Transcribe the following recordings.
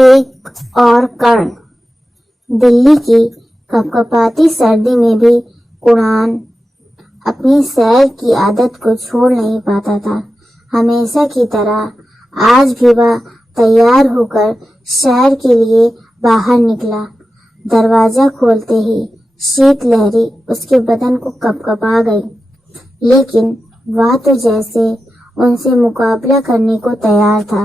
एक और कर्ण। दिल्ली की कपकपाती सर्दी में भी कुणाल अपनी सैर की आदत को छोड़ नहीं पाता था। हमेशा की तरह आज भी वह तैयार होकर सैर के लिए बाहर निकला। दरवाजा खोलते ही शीत लहरी उसके बदन को कपकपा गई, लेकिन वह तो जैसे उनसे मुकाबला करने को तैयार था।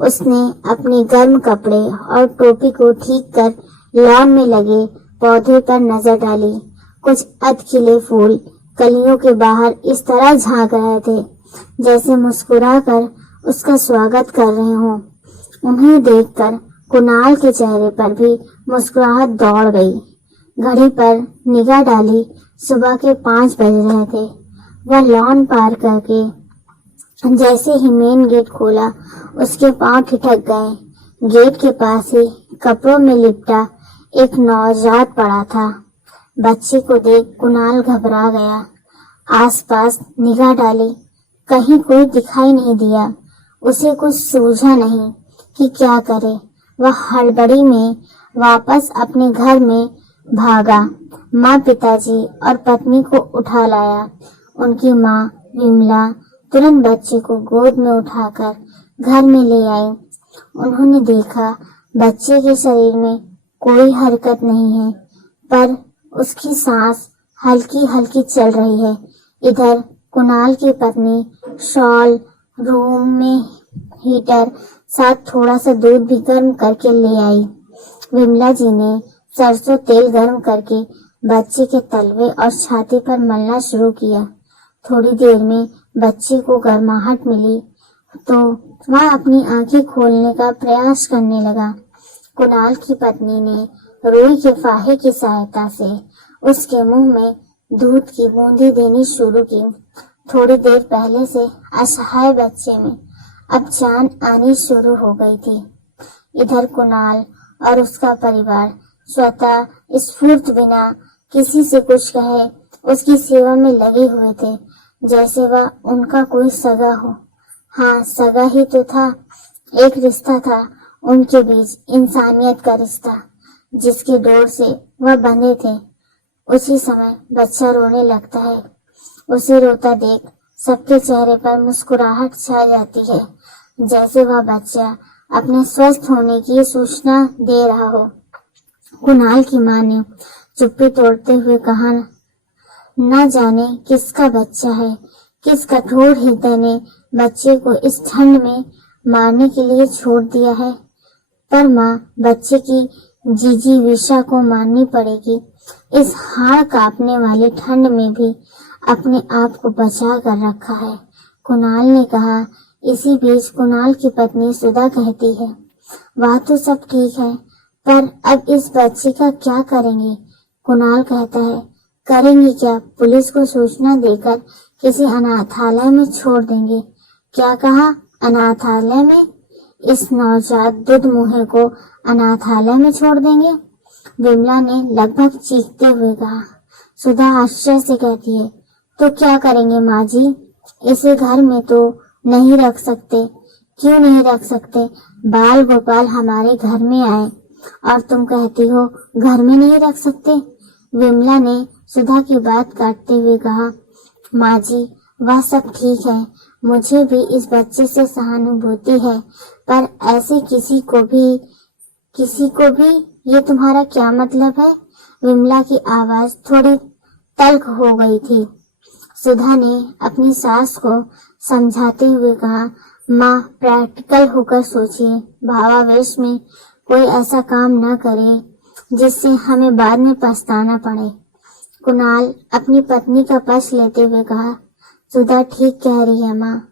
उसने अपने गर्म कपड़े और टोपी को ठीक कर लॉन में लगे पौधे पर नजर डाली। कुछ अधखिले फूल कलियों के बाहर इस तरह झांक रहे थे जैसे मुस्कुराकर उसका स्वागत कर रहे हों। उन्हें देखकर कुणाल के चेहरे पर भी मुस्कुराहट दौड़ गई। घड़ी पर निगाह डाली, सुबह के 5 बज रहे थे। वह लॉन पार करके जैसे ही मेन गेट खोला, उसके पांव ठिठक गए। गेट के पास ही कपड़ों में लिपटा एक नवजात पड़ा था। बच्चे को देख कुणाल घबरा गया। आसपास निगाह डाली, कहीं कोई दिखाई नहीं दिया। उसे कुछ सूझा नहीं कि क्या करे। वह हड़बड़ी में वापस अपने घर में भागा। माँ, पिताजी और पत्नी को उठा लाया। उनकी माँ विमला तुरंत बच्चे को गोद में उठाकर घर में ले आई। उन्होंने देखा बच्चे के शरीर में कोई हरकत नहीं है, पर उसकी सांस हल्की हल्की चल रही है। इधर कुणाल की पत्नी शॉल, रूम में हीटर, साथ थोड़ा सा दूध भी गर्म करके ले आई। विमला जी ने सरसों तेल गर्म करके बच्चे के तलवे और छाती पर मलना शुरू किया। थोड़ी देर में बच्चे को गर्माहट मिली तो वह अपनी आंखें खोलने का प्रयास करने लगा। कुणाल की पत्नी ने रुई के फाहे की सहायता से उसके मुंह में दूध की बूंदें देनी शुरू की। थोड़ी देर पहले से असहाय बच्चे में अब जान आनी शुरू हो गई थी। इधर कुणाल और उसका परिवार स्वतः स्फूर्त बिना किसी से कुछ कहे उसकी सेवा में लगे हुए थे, जैसे वह उनका कोई सगा हो। हाँ, सगा ही तो था। एक रिश्ता था उनके बीच, इंसानियत का रिश्ता, जिसकी डोर से वह बंधे थे। उसी समय बच्चा रोने लगता है। उसे रोता देख सबके चेहरे पर मुस्कुराहट छा जाती है, जैसे वह बच्चा अपने स्वस्थ होने की सूचना दे रहा हो। कुणाल की माँ ने चुप्पी तोड़ते हुए कहा, न जाने किसका बच्चा है, किस कठोर हृदय ने बच्चे को इस ठंड में मारने के लिए छोड़ दिया है। पर माँ, बच्चे की जीजी विशा को मारनी पड़ेगी। इस हाड़ कांपने वाली ठंड में भी अपने आप को बचा कर रखा है, कुणाल ने कहा। इसी बीच कुणाल की पत्नी सुधा कहती है, वह तो सब ठीक है, पर अब इस बच्चे का क्या करेंगे? कुणाल कहता है, करेंगे क्या? पुलिस को सूचना देकर किसी अनाथालय में छोड़ देंगे। क्या कहा? अनाथालय में? इस नवजात दुध मुहे को अनाथालय में छोड़ देंगे? विमला ने लगभग चीखते हुए कहा। सुधा आश्चर्य से कहती है, तो क्या करेंगे माँ जी? इसे घर में तो नहीं रख सकते। क्यों नहीं रख सकते? बाल गोपाल हमारे घर में आए और तुम कहती हो घर में नहीं रख सकते। विमला ने सुधा की बात काटते हुए कहा, माँ जी, वह सब ठीक है, मुझे भी इस बच्चे से सहानुभूति है, पर ऐसे किसी को भी ये तुम्हारा क्या मतलब है? विमला की आवाज थोड़ी तल्ख हो गई थी। सुधा ने अपनी सास को समझाते हुए कहा, माँ, प्रैक्टिकल होकर सोचिए, भावावेश में कोई ऐसा काम न करे जिससे हमें बाद में पछताना पड़े। कुणाल अपनी पत्नी का पक्ष लेते हुए कहा, सुधा ठीक कह रही है माँ,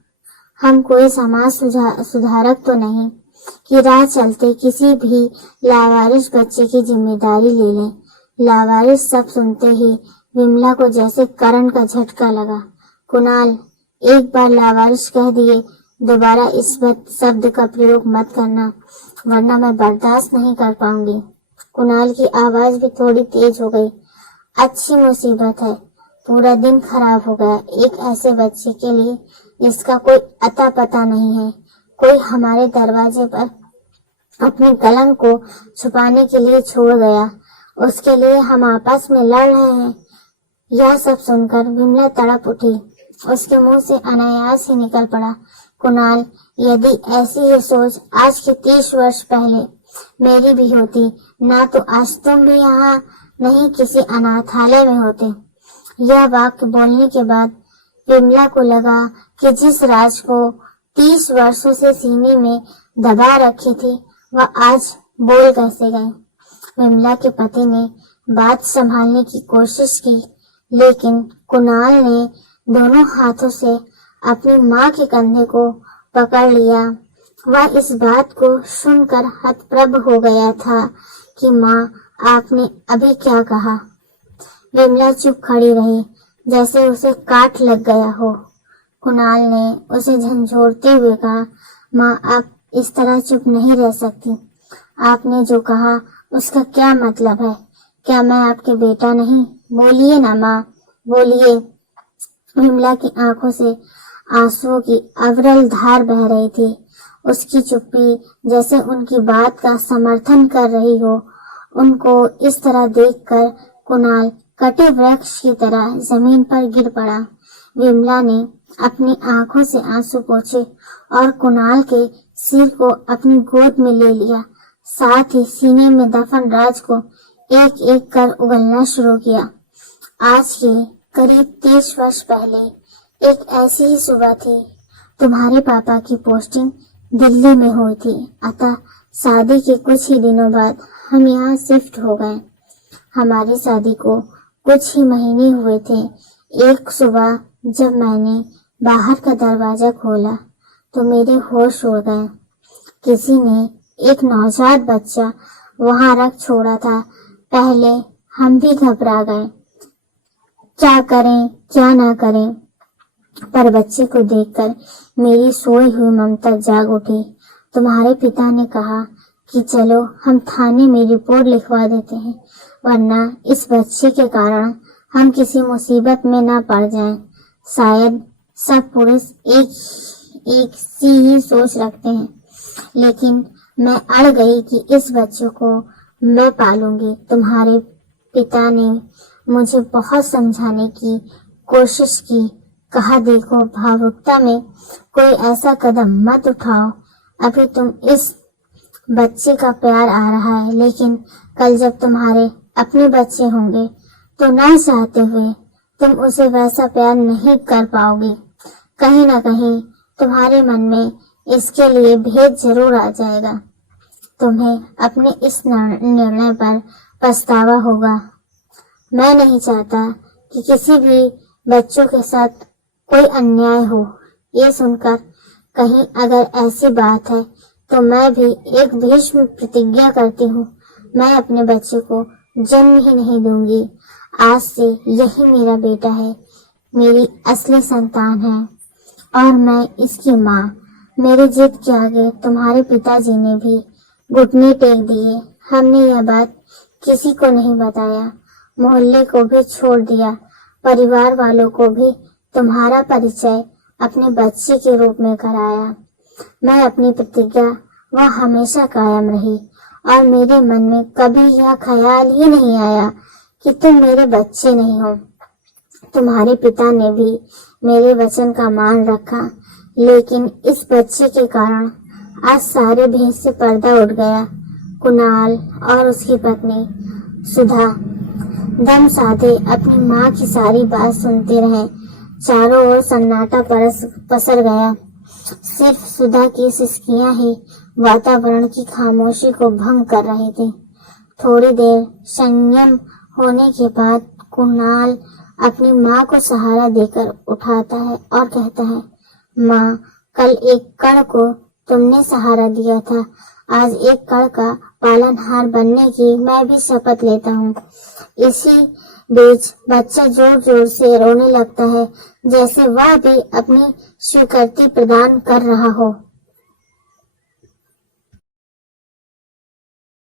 हम कोई समाज सुधारक तो नहीं कि राह चलते किसी भी लावारिस बच्चे की जिम्मेदारी ले लें। लावारिस सब सुनते ही विमला को जैसे करंट का झटका लगा। कुणाल, एक बार लावारिस कह दिए, दोबारा इस शब्द का प्रयोग मत करना, वरना मैं बर्दाश्त नहीं कर पाऊंगी। कुणाल की आवाज भी थोड़ी तेज हो गई। अच्छी मुसीबत है, पूरा दिन खराब हो गया एक ऐसे बच्चे के लिए जिसका कोई अता पता नहीं है। कोई हमारे दरवाजे पर अपनी कलंक को छुपाने के लिए छोड़ गया। उसके लिए हम आपस में लड़ रहे हैं। यह सब सुनकर विमला तड़प उठी। उसके मुंह से अनायास ही निकल पड़ा, कुणाल, यदि ऐसी ही सोच आज के 30 वर्ष पहले मेरी भी होती ना, तो आज तुम भी यहाँ नहीं किसी अनाथालय में होते। यह वाक्य बोलने के बाद विमला को लगा कि जिस राज को 30 वर्षों से सीने में दबा रखी थी, वह आज बोल कैसे गई। विमला के पति ने बात संभालने की कोशिश की, लेकिन कुणाल ने दोनों हाथों से अपनी माँ के कंधे को पकड़ लिया। वह इस बात को सुनकर हतप्रभ हो गया था कि माँ, आपने अभी क्या कहा। विमला चुप खड़ी रही, जैसे उसे काट लग गया हो। कुणाल ने उसे झंझोड़ते हुए कहा, माँ, आप इस तरह चुप नहीं रह सकती। आपने जो कहा उसका क्या मतलब है? क्या मैं आपके बेटा नहीं? बोलिए ना माँ, बोलिए। विमला की आंखों से आंसुओं की अविरल धार बह रही थी। उसकी चुप्पी जैसे उनकी बात का समर्थन कर रही हो। उनको इस तरह देखकर कुणाल कटे वृक्ष की तरह जमीन पर गिर पड़ा। विमला ने अपनी आंखों से आंसू पोंछे और कुणाल के सिर को अपनी गोद में ले लिया। साथ ही सीने में दफन राज को एक एक कर उगलना शुरू किया। आज के करीब 30 वर्ष पहले एक ऐसी ही सुबह थी। तुम्हारे पापा की पोस्टिंग दिल्ली में हुई थी, अतः शादी के कुछ ही दिनों बाद हम यहाँ शिफ्ट हो गए। हमारी शादी को कुछ ही महीने हुए थे। एक सुबह जब मैंने बाहर का दरवाजा खोला तो मेरे होश उड़ गए। किसी ने एक नवजात बच्चा वहां रख छोड़ा था। पहले हम भी घबरा गए, क्या करें क्या ना करें, पर बच्चे को देखकर मेरी सोई हुई ममता जाग उठी। तुम्हारे पिता ने कहा कि चलो हम थाने में रिपोर्ट लिखवा देते हैं, वरना इस बच्चे के कारण हम किसी मुसीबत में ना पड़ जाएं। शायद सब पुरुष एक सी ही सोच रखते हैं, लेकिन मैं अड़ गई कि इस बच्चे को मैं पालूंगी। तुम्हारे पिता ने मुझे बहुत समझाने की कोशिश की। कहा, देखो, भावुकता में कोई ऐसा कदम मत उठाओ। अभी तुम इस बच्चे का प्यार आ रहा है, लेकिन कल जब तुम्हारे अपने बच्चे होंगे तो ना चाहते हुए तुम उसे वैसा प्यार नहीं कर पाओगी। कहीं ना कहीं तुम्हारे मन में इसके लिए भेद जरूर आ जाएगा। तुम्हें अपने इस निर्णय पर पछतावा होगा। मैं नहीं चाहता कि किसी भी बच्चों के साथ कोई अन्याय हो। ये सुनकर कहीं अगर ऐसी बात है तो मैं भी एक भीष्म प्रतिज्ञा करती हूँ। मैं अपने बच्चे को जन्म ही नहीं दूंगी। आज से यही मेरा बेटा है, मेरी असली संतान है और मैं इसकी माँ। मेरे जिद के आगे तुम्हारे पिताजी ने भी घुटने टेक दिए। हमने यह बात किसी को नहीं बताया, मोहल्ले को भी छोड़ दिया, परिवार वालों को भी तुम्हारा परिचय अपने बच्चे के रूप में कराया। मैं अपनी प्रतिज्ञा वह हमेशा कायम रही और मेरे मन में कभी यह ख्याल ही नहीं आया कि तुम मेरे बच्चे नहीं हो। तुम्हारे पिता ने भी मेरे वचन का मान रखा, लेकिन इस बच्चे के कारण आज सारे भेद से पर्दा उठ गया। कुणाल और उसकी पत्नी सुधा दम साधे अपनी माँ की सारी बात सुनते रहे। चारों ओर सन्नाटा पसर गया। सिर्फ सुधा की सिसकियां ही वातावरण की खामोशी को भंग कर रही थी। थोड़ी देर संयम होने के बाद कुणाल अपनी माँ को सहारा देकर उठाता है और कहता है, माँ, कल एक कण को तुमने सहारा दिया था, आज एक कण का पालनहार बनने की मैं भी शपथ लेता हूँ। इसी बीच बच्चा जोर जोर से रोने लगता है, जैसे वह भी अपनी स्वीकृति प्रदान कर रहा हो।